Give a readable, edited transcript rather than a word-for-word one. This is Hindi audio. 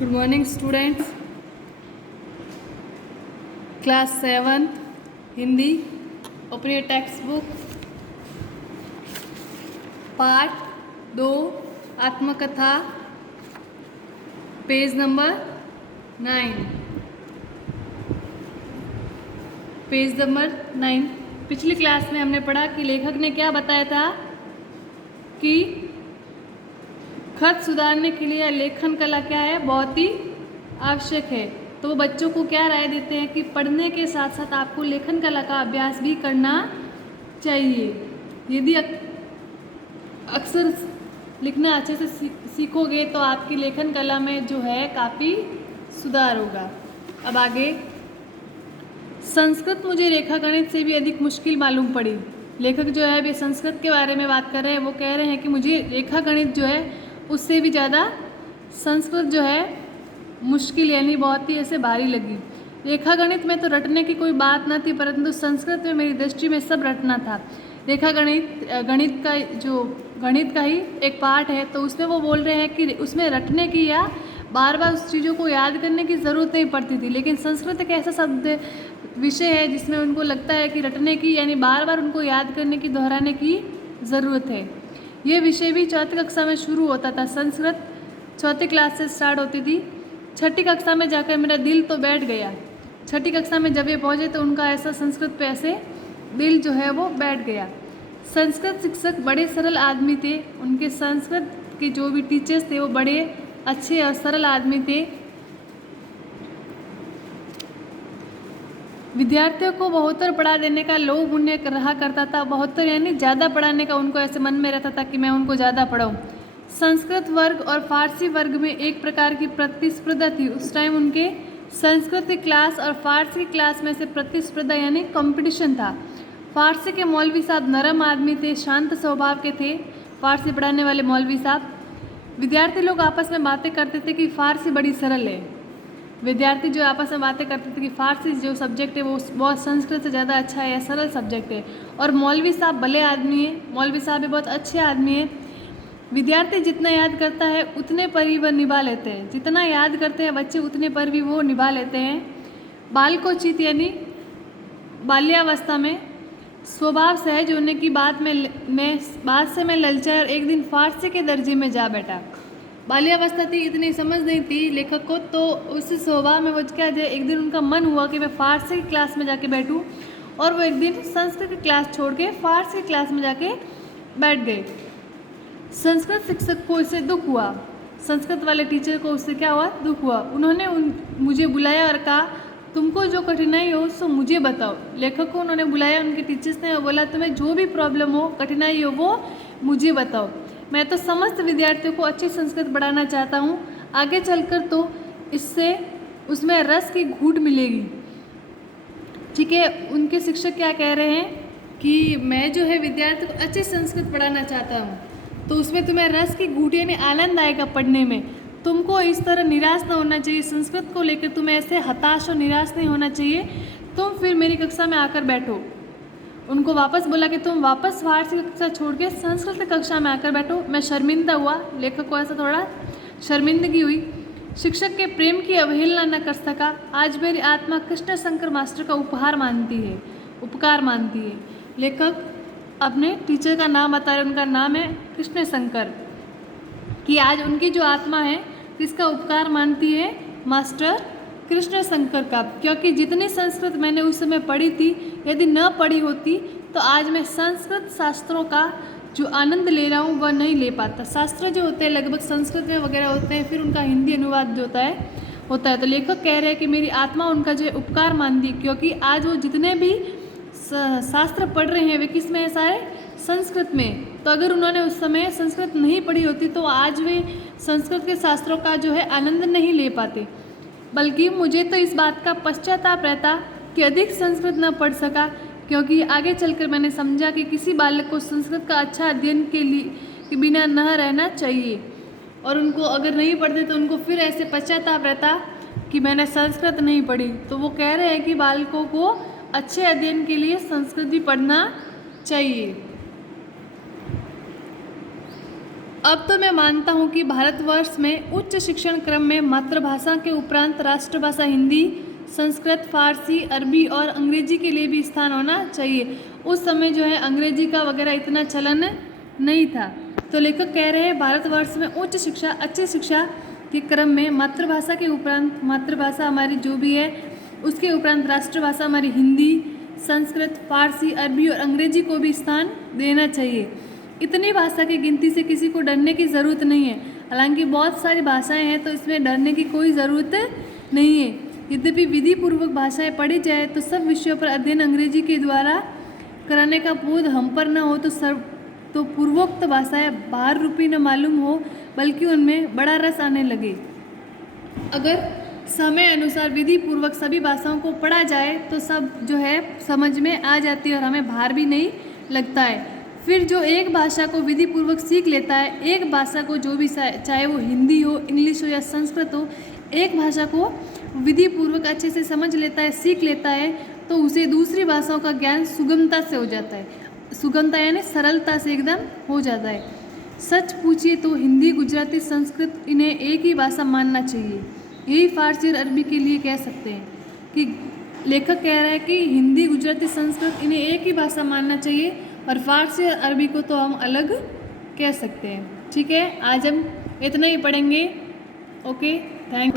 Good morning, students. Class 7th Hindi. Open your textbook. Part 2 आत्मकथा, पेज नंबर 9। Page number 9। पिछली क्लास में हमने पढ़ा कि लेखक ने क्या बताया था कि खत सुधारने के लिए लेखन कला क्या है, बहुत ही आवश्यक है। तो वो बच्चों को क्या राय देते हैं कि पढ़ने के साथ साथ आपको लेखन कला का अभ्यास भी करना चाहिए। यदि अक्सर लिखना अच्छे से सीखोगे तो आपकी लेखन कला में जो है काफ़ी सुधार होगा। अब आगे, संस्कृत मुझे रेखागणित से भी अधिक मुश्किल मालूम पड़ी। लेखक जो है अभी संस्कृत के बारे में बात कर रहे हैं। वो कह रहे हैं कि मुझे रेखागणित जो है उससे भी ज़्यादा संस्कृत जो है मुश्किल यानी बहुत ही ऐसे भारी लगी। रेखागणित में तो रटने की कोई बात ना थी, परंतु संस्कृत में मेरी दृष्टि में सब रटना था। रेखागणित गणित का ही एक पार्ट है, तो उसमें वो बोल रहे हैं कि उसमें रटने की या बार बार उस चीज़ों को याद करने की ज़रूरत नहीं पड़ती थी। लेकिन संस्कृत एक ऐसा विषय है जिसमें उनको लगता है कि रटने की यानी बार बार उनको याद करने की, दोहराने की ज़रूरत है। ये विषय भी चौथी कक्षा में शुरू होता था। संस्कृत चौथी क्लास से स्टार्ट होती थी। छठी कक्षा में जाकर मेरा दिल तो बैठ गया। छठी कक्षा में जब ये पहुँचे तो उनका ऐसा संस्कृत पे ऐसे दिल जो है वो बैठ गया। संस्कृत शिक्षक बड़े सरल आदमी थे। उनके संस्कृत के जो भी टीचर्स थे वो बड़े अच्छे और सरल आदमी थे। विद्यार्थियों को बहुतर पढ़ा देने का लोभ उन्हें रहा करता था। बहुतर यानी ज़्यादा पढ़ाने का उनको ऐसे मन में रहता था कि मैं उनको ज़्यादा पढ़ाऊँ। संस्कृत वर्ग और फारसी वर्ग में एक प्रकार की प्रतिस्पर्धा थी। उस टाइम उनके संस्कृत की क्लास और फारसी क्लास में से प्रतिस्पर्धा यानी कंपटीशन था। फारसी के मौलवी साहब नरम आदमी थे, शांत स्वभाव के थे। फारसी पढ़ाने वाले मौलवी साहब, विद्यार्थी लोग आपस में बातें करते थे कि फारसी बड़ी सरल है। विद्यार्थी जो आपस में बातें करते थे कि फारसी जो सब्जेक्ट है वो बहुत संस्कृत से ज़्यादा अच्छा है या सरल सब्जेक्ट है। और मौलवी साहब भले आदमी हैं, मौलवी साहब भी बहुत अच्छे आदमी हैं। विद्यार्थी जितना याद करता है उतने पर ही वह निभा लेते हैं। जितना याद करते हैं बच्चे उतने पर भी वो निभा लेते हैं। बालकोचित यानी बाल्यावस्था में स्वभाव सहज होने की बात से मैं ललचाया और एक दिन फारसी के दर्जे में जा बैठा। बाल्यावस्था थी, इतनी समझ नहीं थी लेखक को, तो उस स्वभाव में वो क्या है, एक दिन उनका मन हुआ कि मैं फारसी की क्लास में जाके बैठूं, और वो एक दिन संस्कृत की क्लास छोड़ के फारसी क्लास में जाके बैठ गए। संस्कृत शिक्षक को इससे दुख हुआ। संस्कृत वाले टीचर को उससे क्या हुआ, दुख हुआ। उन्होंने मुझे बुलाया और कहा तुमको जो कठिनाई हो सो मुझे बताओ। लेखक को उन्होंने बुलाया, उनके टीचर्स ने बोला तुम्हें जो भी प्रॉब्लम हो, कठिनाई हो, वो मुझे बताओ। मैं तो समस्त विद्यार्थियों को अच्छी संस्कृत पढ़ाना चाहता हूँ। आगे चलकर तो इससे उसमें रस की घूंट मिलेगी। ठीक है, उनके शिक्षक क्या कह रहे हैं कि मैं जो है विद्यार्थी को अच्छी संस्कृत पढ़ाना चाहता हूँ, तो उसमें तुम्हें रस की घूंट यानी आनंद आएगा पढ़ने में। तुमको इस तरह निराश ना होना चाहिए। संस्कृत को लेकर तुम्हें ऐसे हताश और निराश नहीं होना चाहिए। तुम फिर मेरी कक्षा में आकर बैठो। उनको वापस बोला कि तुम वापस फारसी कक्षा छोड़ के संस्कृत कक्षा में आकर बैठो। मैं शर्मिंदा हुआ। लेखक को ऐसा थोड़ा शर्मिंदगी हुई। शिक्षक के प्रेम की अवहेलना न कर सका। आज मेरी आत्मा कृष्ण शंकर मास्टर का उपकार मानती है। लेखक अपने टीचर का नाम बता रहे, उनका नाम है कृष्ण शंकर, कि आज उनकी जो आत्मा है किसका उपकार मानती है, मास्टर कृष्ण शंकर का। क्योंकि जितनी संस्कृत मैंने उस समय पढ़ी थी, यदि न पढ़ी होती तो आज मैं संस्कृत शास्त्रों का जो आनंद ले रहा हूँ वह नहीं ले पाता। शास्त्र जो होते हैं लगभग संस्कृत में वगैरह होते हैं, फिर उनका हिंदी अनुवाद जो होता है। तो लेखक कह रहे हैं कि मेरी आत्मा उनका जो है उपकार मानती है, क्योंकि आज वो जितने भी शास्त्र पढ़ रहे हैं वे किस में है, सारे संस्कृत में। तो अगर उन्होंने उस समय संस्कृत नहीं पढ़ी होती तो आज वे संस्कृत के शास्त्रों का जो है आनंद नहीं ले पाते। बल्कि मुझे तो इस बात का पश्चाताप रहता कि अधिक संस्कृत न पढ़ सका, क्योंकि आगे चलकर मैंने समझा कि किसी बालक को संस्कृत का अच्छा अध्ययन के बिना न रहना चाहिए। और उनको अगर नहीं पढ़ते तो उनको फिर ऐसे पश्चाताप रहता कि मैंने संस्कृत नहीं पढ़ी। तो वो कह रहे हैं कि बालकों को अच्छे अध्ययन के लिए संस्कृत भी पढ़ना चाहिए। अब तो मैं मानता हूँ कि भारतवर्ष में उच्च शिक्षण क्रम में मातृभाषा के उपरांत राष्ट्रभाषा हिंदी, संस्कृत, फारसी, अरबी और अंग्रेजी के लिए भी स्थान होना चाहिए। उस समय जो है अंग्रेजी का वगैरह इतना चलन नहीं था। तो लेखक कह रहे हैं भारतवर्ष में उच्च शिक्षा, अच्छी शिक्षा के क्रम में मातृभाषा के उपरांत, मातृभाषा हमारी जो भी है उसके उपरांत राष्ट्रभाषा हमारी हिंदी, संस्कृत, फारसी, अरबी और अंग्रेजी को भी स्थान देना चाहिए। इतनी भाषा की गिनती से किसी को डरने की ज़रूरत नहीं है। हालांकि बहुत सारी भाषाएं हैं तो इसमें डरने की कोई ज़रूरत नहीं है। यद्यपि विधि पूर्वक भाषाएं पढ़ी जाए तो सब विषयों पर अध्ययन अंग्रेजी के द्वारा कराने का बोध हम पर न हो तो पूर्वोक्त भाषाएं भार रूपी न मालूम हो, बल्कि उनमें बड़ा रस आने लगे। अगर समय अनुसार विधि पूर्वक सभी भाषाओं को पढ़ा जाए तो सब जो है समझ में आ जाती है और हमें भार भी नहीं लगता है। फिर जो एक भाषा को विधि पूर्वक सीख लेता है, एक भाषा को जो भी चाहे वो हिंदी हो, इंग्लिश हो या संस्कृत हो, एक भाषा को विधि पूर्वक अच्छे से समझ लेता है, सीख लेता है, तो उसे दूसरी भाषाओं का ज्ञान सुगमता से हो जाता है। सुगमता यानी सरलता से एकदम हो जाता है। सच पूछिए तो हिंदी, गुजराती, संस्कृत इन्हें एक ही भाषा मानना चाहिए। यही फारसी और अरबी के लिए कह सकते हैं कि लेखक कह रहा है कि हिंदी, गुजराती, संस्कृत इन्हें एक ही भाषा मानना चाहिए और फारसी और अरबी को तो हम अलग कह सकते हैं। ठीक है, आज हम इतना ही पढ़ेंगे। Okay, thank you.